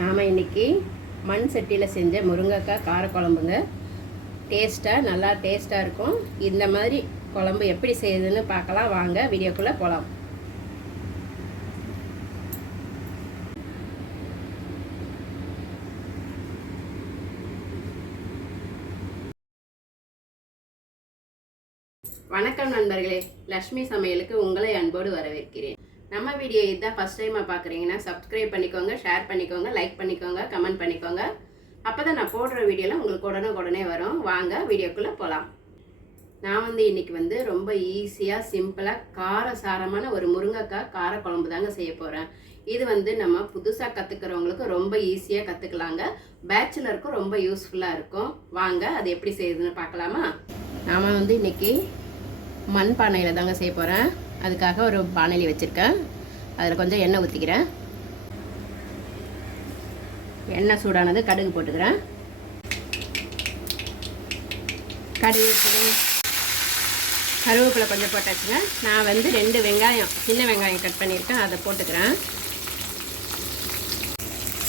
நாம் இன்னைக்கு மண் சட்டியில் செஞ்ச முருங்கைக்காய் காரக்குழம்புங்க. டேஸ்ட்டாக நல்லா டேஸ்ட்டாக இருக்கும். இந்த மாதிரி குழம்பு எப்படி செய்யுதுன்னு பார்க்கலாம். வாங்க வீடியோக்குள்ளே போகலாம் வணக்கம் நண்பர்களே. லக்ஷ்மி சமையலுக்கு உங்களை அன்போடு வரவேற்கிறேன். நம்ம வீடியோ இதுதான் ஃபர்ஸ்ட் டைமாக பார்க்குறீங்கன்னா சப்ஸ்கிரைப் பண்ணிக்கோங்க ஷேர் பண்ணிக்கோங்க லைக் பண்ணிக்கோங்க கமெண்ட் பண்ணிக்கோங்க. அப்போ தான் நான் போடுற வீடியோலாம் உங்களுக்கு உடனே உடனே வரும். வாங்க வீடியோக்குள்ளே போகலாம் நான் வந்து இன்றைக்கி வந்து ரொம்ப ஈஸியாக சிம்பிளாக காரசாரமான ஒரு முருங்கைக்காய் கார குழம்பு தாங்க செய்ய போகிறேன் இது வந்து நம்ம புதுசாக கற்றுக்கிறவங்களுக்கு ரொம்ப ஈஸியாக கற்றுக்கலாங்க பேச்சுலருக்கும் ரொம்ப யூஸ்ஃபுல்லாக இருக்கும். வாங்க அது எப்படி செய்யுதுன்னு பார்க்கலாமா? நாம் வந்து இன்னைக்கு மண் பானையில் தாங்க செய்ய போகிறேன் அதுக்காக ஒரு பானலி வச்சுருக்கேன். அதில் கொஞ்சம் எண்ணெய் ஊற்றிக்கிறேன் எண்ணெய் சூடானது கடுகு போட்டுக்கிறேன். கடுகு போட்டு- கருவேப்பிலை கொஞ்சம் போட்டாச்சுங்க. நான் வந்து ரெண்டு வெங்காயம் சின்ன வெங்காயம் கட் பண்ணியிருக்கேன். அதை போட்டுக்கிறேன்.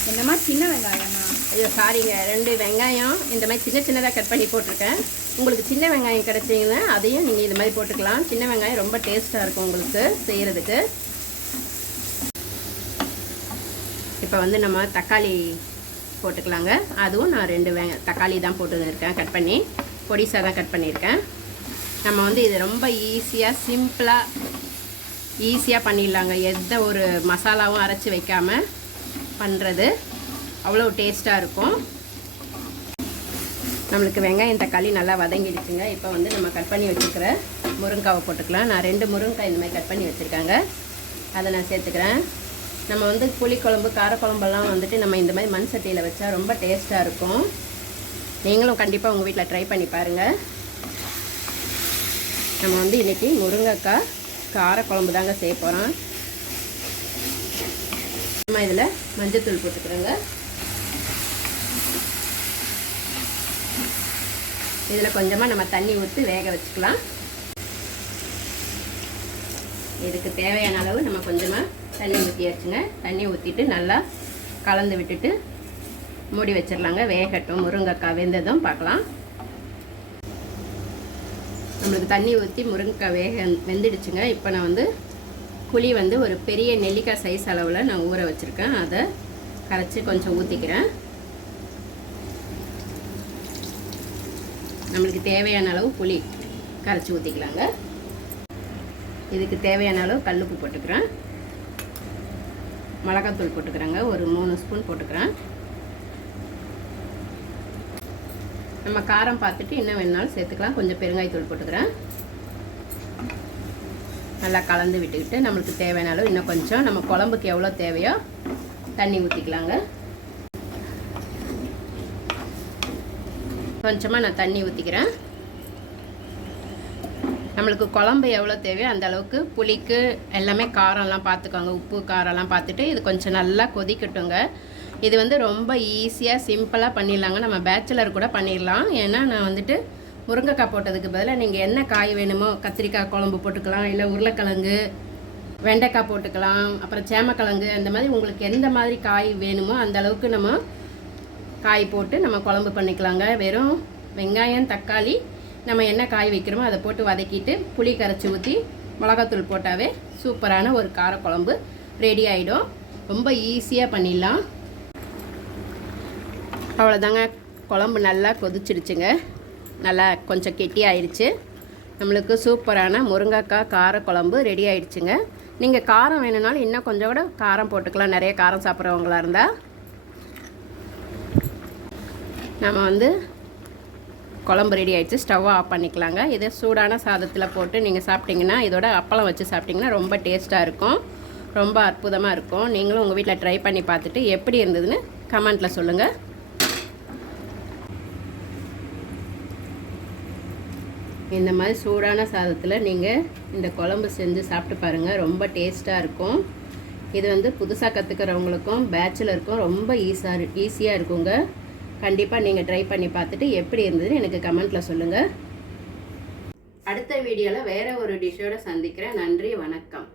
என்னம்மா சின்ன வெங்காயமா? ஐயோ சாரிங்க. ரெண்டு வெங்காயம் இந்த மாதிரி சின்ன சின்னதாக கட் பண்ணி போட்டிருக்கேன். உங்களுக்கு சின்ன வெங்காயம் கிடச்சிங்கன்னா அதையும் நீங்கள் இது மாதிரி போட்டுக்கலாம். சின்ன வெங்காயம் ரொம்ப டேஸ்ட்டாக இருக்கும் உங்களுக்கு செய்கிறதுக்கு இப்போ வந்து நம்ம தக்காளி போட்டுக்கலாங்க. அதுவும் நான் ரெண்டு வெங்க தக்காளி தான் போட்டுருக்கேன் கட் பண்ணி. பொடிசாக தான் கட் பண்ணியிருக்கேன். நம்ம வந்து இது ரொம்ப ஈஸியாக சிம்பிளாக ஈஸியாக பண்ணிடலாங்க. எந்த ஒரு மசாலாவும் அரைச்சி வைக்காமல் பண்ணுறது அவ்வளோ டேஸ்ட்டாக இருக்கும். நம்மளுக்கு வெங்காயம் தக்காளி நல்லா வதங்கிடுச்சுங்க. இப்போ வந்து நம்ம கட் பண்ணி வச்சுருக்கிற முருங்காவை போட்டுக்கலாம். நான் ரெண்டு முருங்காய் இந்த மாதிரி கட் பண்ணி வச்சுருக்காங்க. அதை நான் சேர்த்துக்கிறேன். நம்ம வந்து புளிக்குழம்பு காரக்குழம்பெல்லாம் வந்துட்டு நம்ம இந்த மாதிரி மண் சட்டியில் வச்சா ரொம்ப டேஸ்ட்டாக இருக்கும். நீங்களும் கண்டிப்பாக உங்கள் வீட்டில் ட்ரை பண்ணி பாருங்கள் நம்ம வந்து இன்றைக்கி முருங்கைக்காய் காரக்குழம்பு தாங்க செய்ய போகிறோம் நம்ம இதில் மஞ்சத்தூள் போட்டுக்கிறோங்க. இதில் கொஞ்சமாக நம்ம தண்ணி ஊற்றி வேக வச்சுக்கலாம். இதுக்கு தேவையான அளவு நம்ம கொஞ்சமாக தண்ணி ஊற்றியாச்சுங்க. தண்ணி ஊற்றிட்டு நல்லா கலந்து விட்டுட்டு மூடி வச்சிடலாங்க. வேகட்டும் முருங்கைக்காய் வெந்ததும் பார்க்கலாம். நம்மளுக்கு தண்ணி ஊற்றி முருங்கைக்காய் வேக வெந்துடுச்சுங்க. இப்போ நான் வந்து புளி வந்து ஒரு பெரிய நெல்லிக்காய் சைஸ் அளவில் நான் ஊற வச்சுருக்கேன். அதை கரைச்சி கொஞ்சம் ஊற்றிக்கிறேன் நம்மளுக்கு தேவையான அளவு புளி கரைச்சி ஊற்றிக்கலாங்க இதுக்கு தேவையான அளவு கல்லுப்பு போட்டுக்கிறேன். மிளகாத்தூள் போட்டுக்கிறேங்க. ஒரு மூணு ஸ்பூன் போட்டுக்கிறேன். நம்ம காரம் பார்த்துட்டு இன்னும் வேணாலும் சேர்த்துக்கலாம். கொஞ்சம் பெருங்காயத்தூள் போட்டுக்கிறேன். நல்லா கலந்து விட்டுக்கிட்டு நம்மளுக்கு தேவையான அளவு இன்னும் கொஞ்சம். நம்ம குழம்புக்கு எவ்வளோ தேவையோ தண்ணி ஊற்றிக்கலாங்க கொஞ்சமாக நான் தண்ணி ஊற்றிக்கிறேன். நம்மளுக்கு குழம்பு எவ்வளோ தேவையோ அந்த அளவுக்கு புளிக்கு எல்லாமே காரம்லாம் பார்த்துக்கோங்க. உப்பு காரம்லாம் பார்த்துட்டு இது கொஞ்சம் நல்லா கொதிக்கட்டுங்க. இது வந்து ரொம்ப ஈஸியாக சிம்பிளாக பண்ணிடலாங்க. நம்ம பேச்சுலர் கூட பண்ணிடலாம். ஏன்னா நான் வந்துட்டு முருங்கைக்காய் போட்டதுக்கு பதிலாக நீங்கள் என்ன காய் வேணுமோ கத்திரிக்காய் குழம்பு போட்டுக்கலாம். இல்லை உருளைக்கிழங்கு வெண்டைக்காய் போட்டுக்கலாம். அப்புறம் சேமக்கிழங்கு அந்த மாதிரி உங்களுக்கு எந்த மாதிரி காய் வேணுமோ அந்த அளவுக்கு நம்ம காய் போட்டு நம்ம குழம்பு பண்ணிக்கலாங்க. வெறும் வெங்காயம் தக்காளி நம்ம என்ன காய் வைக்கிறோமோ அதை போட்டு வதக்கிட்டு புளி கரைச்சி ஊற்றி மிளகாத்தூள் போட்டாவே சூப்பரான ஒரு காரக்குழம்பு ரெடி ஆகிடும் ரொம்ப ஈஸியாக பண்ணிடலாம். அவ்வளோதாங்க குழம்பு நல்லா கொதிச்சிடுச்சுங்க. நல்லா கொஞ்சம் கெட்டி ஆயிடுச்சு. நம்மளுக்கு சூப்பரான முருங்கைக்காய் கார குழம்பு ரெடி ஆயிடுச்சுங்க. நீங்கள் காரம் வேணும்னாலும் இன்னும் கொஞ்சம் கூட காரம் போட்டுக்கலாம். நிறைய காரம் சாப்பிட்றவங்களா இருந்தால் நம்ம வந்து குழம்பு ரெடி ஆகிடுச்சு ஸ்டவ்வை ஆஃப் பண்ணிக்கலாங்க. இதை சூடான சாதத்தில் போட்டு நீங்கள் சாப்பிட்டிங்கன்னா இதோட அப்பளம் வச்சு சாப்பிட்டிங்கன்னா ரொம்ப டேஸ்ட்டாக இருக்கும். ரொம்ப அற்புதமாக இருக்கும். நீங்களும் உங்கள் வீட்டில் ட்ரை பண்ணி பார்த்துட்டு எப்படி இருந்ததுன்னு கமெண்ட்டில் சொல்லுங்கள் இந்த மாதிரி சூடான சாதத்தில் நீங்கள் இந்த குழம்பு செஞ்சு சாப்பிட்டு பாருங்கள் ரொம்ப டேஸ்ட்டாக இருக்கும். இது வந்து புதுசாக கற்றுக்கிறவங்களுக்கும் பேச்சுலருக்கும் ரொம்ப ஈஸியாக ஈஸியாக இருக்குங்க. கண்டிப்பாக நீங்கள் ட்ரை பண்ணி பார்த்துட்டு எப்படி இருந்ததுன்னு எனக்கு கமெண்ட்டில் சொல்லுங்கள் அடுத்த வீடியோவில் வேறு ஒரு டிஷ்ஷோட சந்திக்கிறேன். நன்றி வணக்கம்.